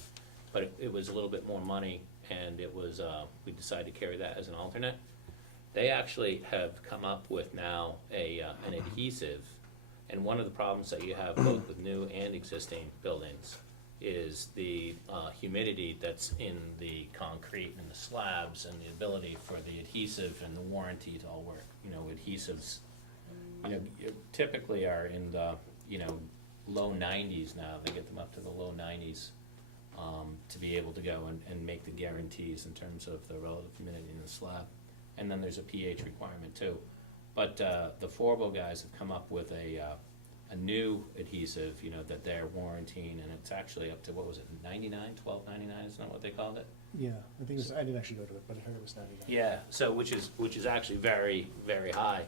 but it was a little bit more money, and it was, we decided to carry that as an alternate. They actually have come up with now an adhesive, and one of the problems that you have both with new and existing buildings is the humidity that's in the concrete and the slabs, and the ability for the adhesive and the warranty to all work. You know, adhesives, you know, typically are in the, you know, low 90s now. They get them up to the low 90s to be able to go and make the guarantees in terms of the relative humidity in the slab. And then there's a pH requirement too. But the Forbo guys have come up with a new adhesive, you know, that they're warranting, and it's actually up to, what was it, $99, $12.99, isn't that what they called it? Yeah, I think it was, I didn't actually go to it, but I heard it was 99. Yeah, so which is actually very, very high,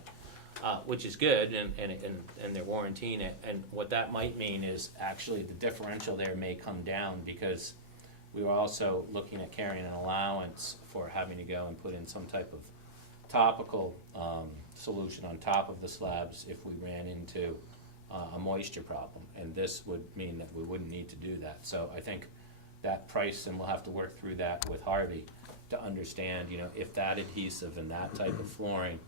which is good, and they're warranting it. And what that might mean is actually the differential there may come down, because we were also looking at carrying an allowance for having to go and put in some type of topical solution on top of the slabs if we ran into a moisture problem, and this would mean that we wouldn't need to do that. So I think that price, and we'll have to work through that with Harvey to understand, you know, if that adhesive and that type of flooring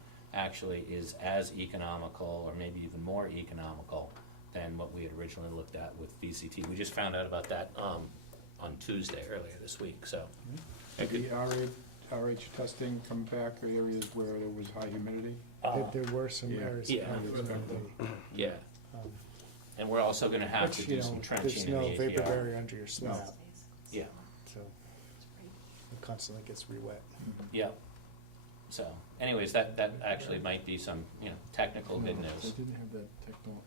actually is as economical, or maybe even more economical than what we had originally looked at with VCT. We just found out about that, on Tuesday, earlier this week, so. it Did could- the RH testing come back, areas where there was high humidity? There were some Yeah. areas. Yeah. of humidity, Yeah, um, and we're also gonna have to which, you do know, some trenching in the there's no vapor APR. barrier under your slab, Yeah, so it constantly gets re-wet. yeah. So anyways, that actually might be some, technical good No, news. They didn't have that techno,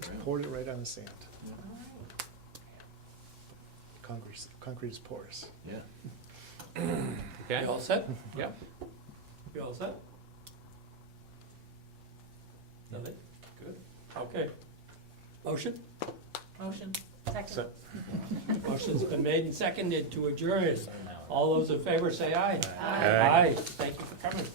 Just poured it right on the sand. Concrete is porous. Yeah. Okay? You all set? Yeah. You all set? Nothing? Good. Okay. Motion? Motion. Second. Motion's been made and seconded to adjourn. All those in favor say aye. Aye. Aye. Thank you for coming.